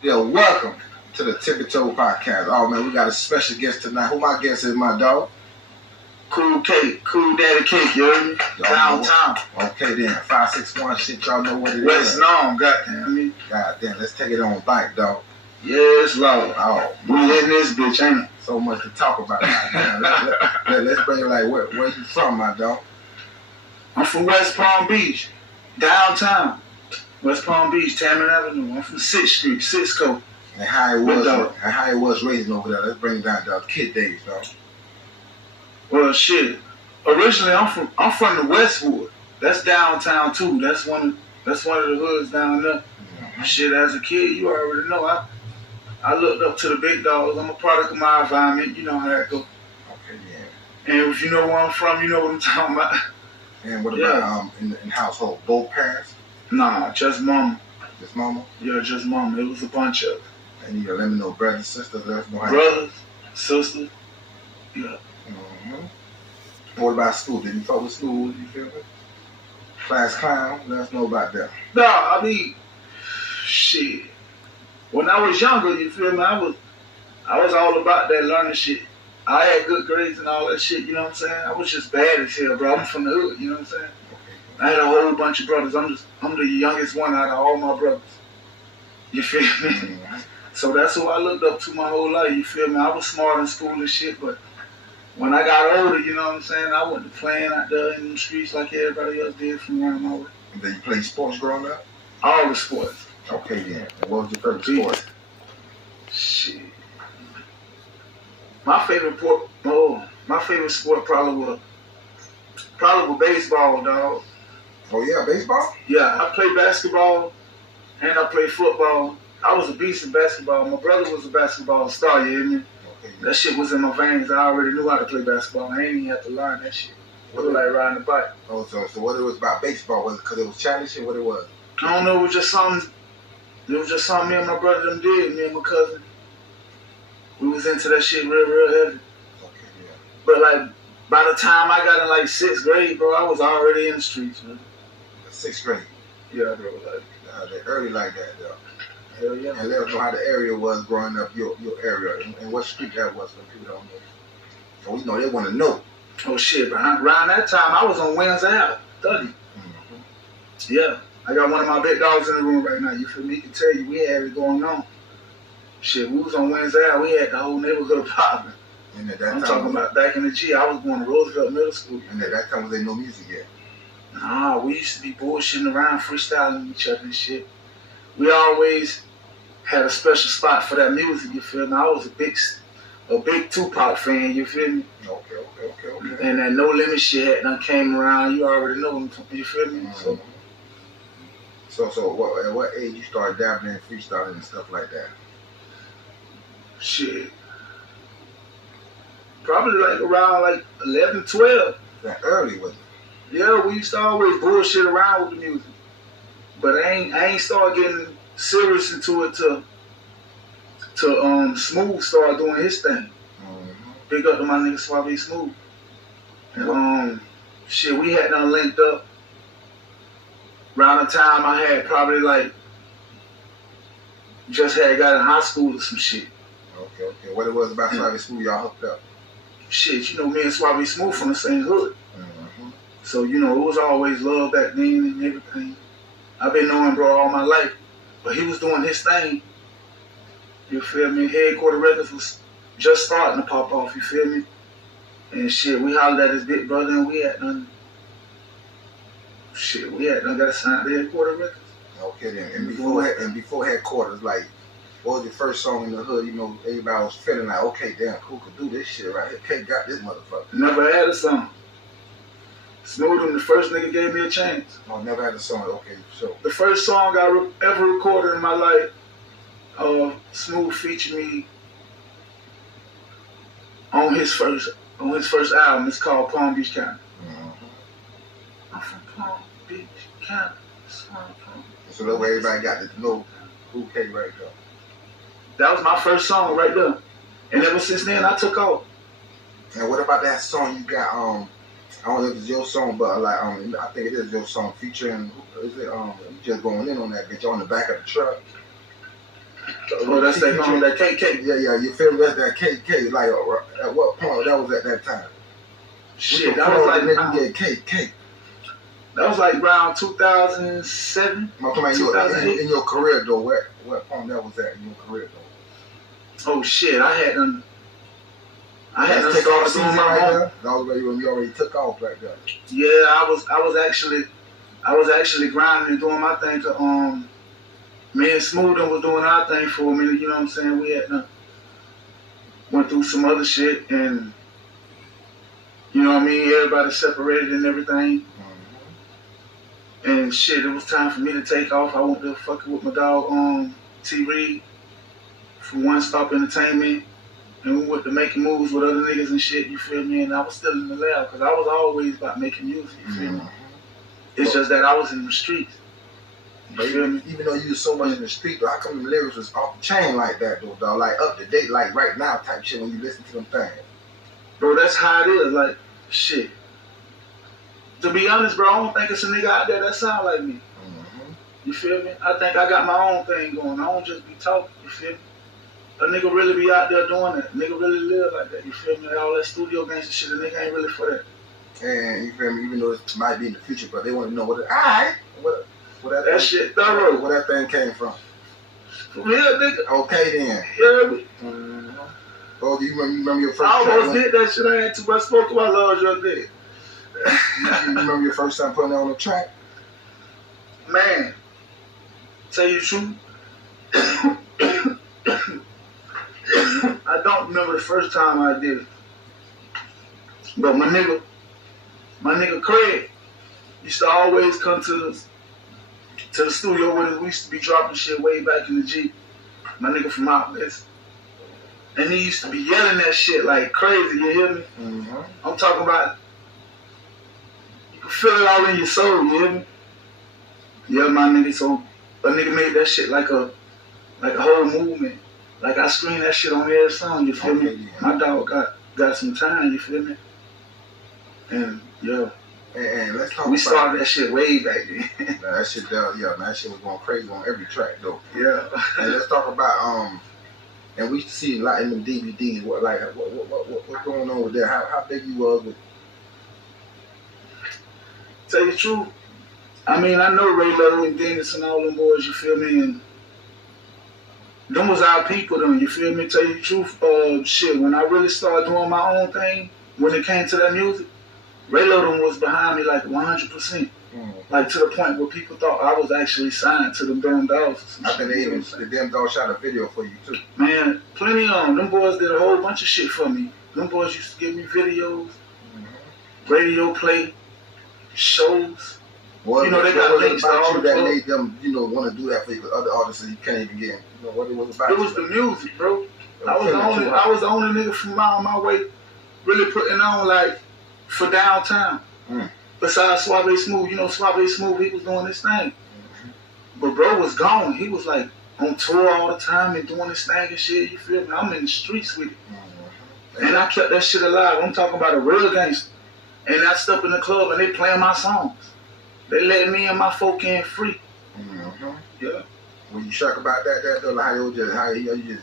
Yeah, welcome to the Tippy Toe Podcast. Oh man, we got a special guest tonight. Who my guest is, my dog? Coolcake, Cool Daddy Cake, you heard me? Downtown. Okay then, 561 shit, y'all know what it West is. Norm, goddamn me. Goddamn, let's take it on bike, dog. Yes, Lord. Oh, we in this bitch, ain't it? So much to talk about. Let's bring it like, where you from, my dog? I'm from West Palm Beach, downtown. West Palm Beach, Tammany Avenue. I'm from 6th Street, Cisco. And how it was raising over there. Let's bring it down, dog. Kid days, dog. Well, shit. Originally, I'm from the Westwood. That's downtown too. That's one of the hoods down there. Mm-hmm. Shit, as a kid, you already know. I looked up to the big dogs. I'm a product of my environment. You know how that go. Okay, yeah. And if you know where I'm from, you know what I'm talking about. And what about in household? Both parents? Nah, just mama. Just mama? Yeah, just mama. It was a bunch of. And you gotta let me know brothers, sisters, let us know how. Brothers, sisters. Yeah. Mm-hmm. What about school? Did you fuck with school? You feel me? Class clown? Let us know about that. Nah, I mean, shit. When I was younger, you feel me? I was all about that learning shit. I had good grades and all that shit, you know what I'm saying? I was just bad as hell, bro. I'm from the hood, you know what I'm saying? I had a whole bunch of brothers. I'm the youngest one out of all my brothers. You feel me? Mm-hmm. So that's who I looked up to my whole life, you feel me? I was smart in school and shit, but when I got older, you know what I'm saying, I went to playing out there in the streets like everybody else did from around my way. And then you played sports growing up? All the sports. Okay, yeah. And what was your favorite sport? Shit. My favorite sport probably was baseball, dog. Oh yeah, baseball? Yeah, I played basketball and I played football. I was a beast in basketball. My brother was a basketball star, you hear me? Okay, yeah. That shit was in my veins. I already knew how to play basketball. I ain't even have to learn that shit. It was like riding a bike. Oh, so what it was about baseball? Was it because it was challenging? What it was? I don't know. It was just something me and my brother them did. Me and my cousin. We was into that shit real heavy. Okay, yeah. But like, by the time I got in like 6th grade, bro, I was already in the streets, man. 6th grade? Yeah, bro. Like, they early like that, though. Hell yeah. And let us know how the area was growing up, your area, and what street that was for people don't know. So we know they want to know. Oh shit, around that time, I was on Wednesday Ave, 30. Mm-hmm. Yeah. I got one of my big dogs in the room right now. You feel me? He can tell you we had it going on. Shit, we was on Wednesday out. We had the whole neighborhood popping. And at that I'm time talking about back in the G. I was going to Roosevelt Middle School. And at that time, was there no music yet? Nah, we used to be bullshitting around, freestyling each other and shit. We always had a special spot for that music, you feel me? I was a big Tupac fan, you feel me? Okay. And that No Limit shit done came around. You already know, you feel me? Mm-hmm. So at what age you started dabbling in freestyling and stuff like that? Shit. Probably like around like 11, 12. That early, was it? Yeah, we used to always bullshit around with the music. But I ain't started getting serious into it till Smooth started doing his thing. Mm-hmm. Big up to my nigga Suave Smooth. And shit, we had done linked up. Around the time I had probably like just had got in high school or some shit. Okay. What it was about Suave Smooth, y'all hooked up? Shit, you know, me and Suave Smooth from the same hood. Mm-hmm. So, you know, it was always love back then and everything. I've been knowing bro all my life. But he was doing his thing. You feel me? Headquarter Records was just starting to pop off, you feel me? And shit, we hollered at his big brother and we had done got signed to Headquarter Records. Okay then. And before Headquarters, like, what was your first song in the hood? You know, everybody was feeling like, okay, damn, Cool could do this shit right here. K got this motherfucker. Never had a song. Smooth him, the first nigga gave me a chance. Oh, never had a song. Okay, so the first song I ever recorded in my life, Smooth featured me on his first album. It's called Palm Beach County. Mm-hmm. I'm from Palm Beach County. So that way everybody got to know Coolcake right there. That was my first song right there. And ever since then, I took off. And what about that song you got, I don't know if it's your song, but like, I think it is your song featuring, is it, you just going in on that bitch on the back of the truck? Oh, that's that KK. Yeah, you feel me? That's that KK. Like, at what point that was at that time? Shit, that was like nigga get KK. That was like around 2007. I'm talking about in your career though. What point that was at in your career though? Oh shit, I had done take off season right there. That was where you already took off like that. Yeah, I was actually grinding and doing my thing to me and Smooth was doing our thing for a minute, you know what I'm saying? We had went through some other shit and you know what I mean, everybody separated and everything. Mm-hmm. And shit, it was time for me to take off. I went to fucking with my dog T Reed from One Stop Entertainment. And we went to making moves with other niggas and shit, you feel me? And I was still in the lab because I was always about making music, you feel me? It's just that I was in the streets. But even though you was so much in the street, though, how come the lyrics was off the chain like that, though, dog? Like up to date, like right now type shit when you listen to them things. Bro, that's how it is. Like, shit. To be honest, bro, I don't think it's a nigga out there that sound like me. Mm-hmm. You feel me? I think I got my own thing going. I don't just be talking, you feel me? A nigga really be out there doing that. A nigga really live like that, you feel me? All that studio gangster shit, a nigga ain't really for that. And you feel me? Even though it might be in the future, but they want to know what that shit thorough. Where that thing came from. For real, nigga. Okay then. Yeah. Mm-hmm. Oh, do you remember your first I almost did that shit. I had to. I spoke to my love your day. You remember your first time putting it on the track? Man, tell you the truth. I don't remember the first time I did it. But my nigga Craig used to always come to the studio with us. We used to be dropping shit way back in the Jeep. My nigga from out west. And he used to be yelling that shit like crazy, you hear me? Mm-hmm. I'm talking about, you can feel it all in your soul, you hear me? Yeah, my nigga, so a nigga made that shit like a whole movement. Like I scream that shit on every song, you feel me? Yeah. My dog got some time, you feel me? And yo, and let's talk. We started that shit way back then. That shit, that shit was going crazy on every track though. Yeah. And let's talk about and we see a lot in them DVDs. What's going on with that? How big you was with? Tell you the truth, I mean I know Ray Lowe and Dennis and all them boys, you feel me? And them was our people, them, you feel me? Tell you the truth, shit, when I really started doing my own thing, when it came to that music, Ray Lowe was behind me like 100%. Like to the point where people thought I was actually signed to them damn dogs. I think the damn dog shot a video for you too. Man, plenty of them. Them boys did a whole bunch of shit for me. Them boys used to give me videos, radio play, shows. Well, you know, they got links to all that made them, want to do that for you, other artists you can't even get. What it was about? It was the music, bro. I was the only nigga from out my way really putting on like for downtown. Besides Suave Smooth, Suave Smooth, he was doing this thing. But bro was gone. He was like on tour all the time and doing this thing and shit, you feel me? I'm in the streets with it. And I kept that shit alive. I'm talking about a real gangster. And I stepped in the club and they playing my songs. They let me and my folk in free. Yeah. Were you shocked about that though? Like how you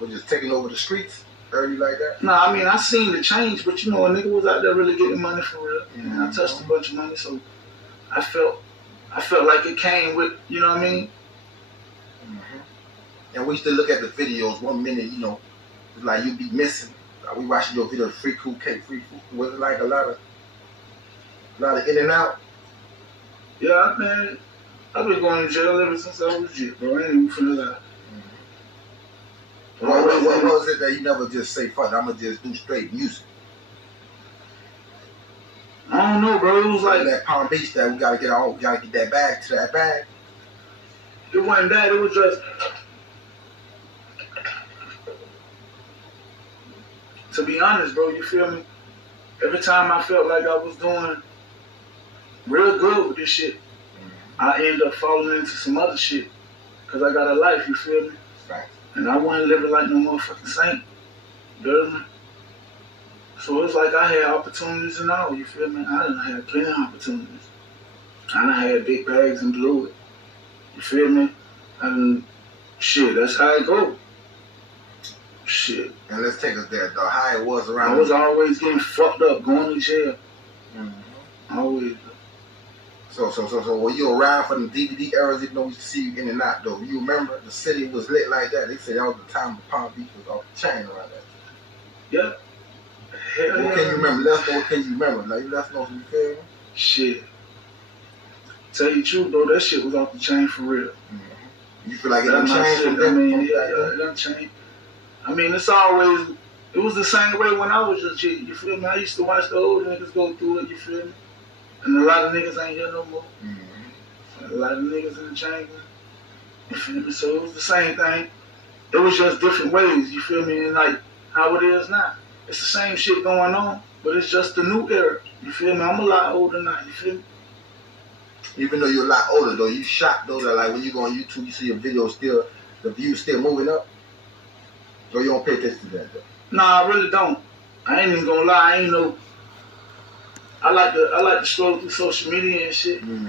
was just taking over the streets early like that? Nah, I mean I seen the change, but a nigga was out there really getting money for real. And I touched a bunch of money, so I felt like it came with, you know what I mean? And we used to look at the videos 1 minute, it's like you'd be missing. Like we watching your video, Free Coolcake, Free Food. Was it like a lot of in and out? Yeah, man. I've been going to jail ever since I was a kid, bro. I ain't even finna lie. What was it that you never just say, fuck, I'm going to just do straight music? I don't know, bro. It was like that Palm Beach that we got to get that bag to that bag. It wasn't that. It was just, to be honest, bro, you feel me? Every time I felt like I was doing real good with this shit, I end up falling into some other shit. Because I got a life, you feel me? Right. And I wasn't living like no motherfucking saint. You feel me? So it's like I had opportunities and all, you feel me? I done had plenty of opportunities. I done had big bags and blew it. You feel me? And Shit, that's how it go. Shit. And let's take us there, though. How it was around. I was always getting fucked up, going to jail. Mm-hmm. Always. So were you around for the DVD eras, even though we see you in and out, though? You remember the city was lit like that? They said that was the time the Palm Beach was off the chain around that. Yeah. Hell What can you remember? Let us know what can you remember. Like, let us know what you feel me? Shit. Tell you the truth, though, that shit was off the chain for real. Mm-hmm. You feel like it done changed from I mean, then? yeah, it done changed. I mean, it's always, it was the same way when I was just shit, you feel me? I used to watch the old niggas go through it, you feel me? And a lot of niggas ain't here no more. Mm-hmm. A lot of niggas in the chamber. You feel me? So it was the same thing. It was just different ways, you feel me? And like how it is now. It's the same shit going on, but it's just the new era. You feel me? I'm a lot older now, you feel me? Even though you're a lot older, though, you shocked, though, that like when you go on YouTube, you see your video still, the views still moving up? Or you don't pay attention to that, though? Nah, I really don't. I ain't even gonna lie, I ain't no. I like to scroll through social media and shit. Mm-hmm.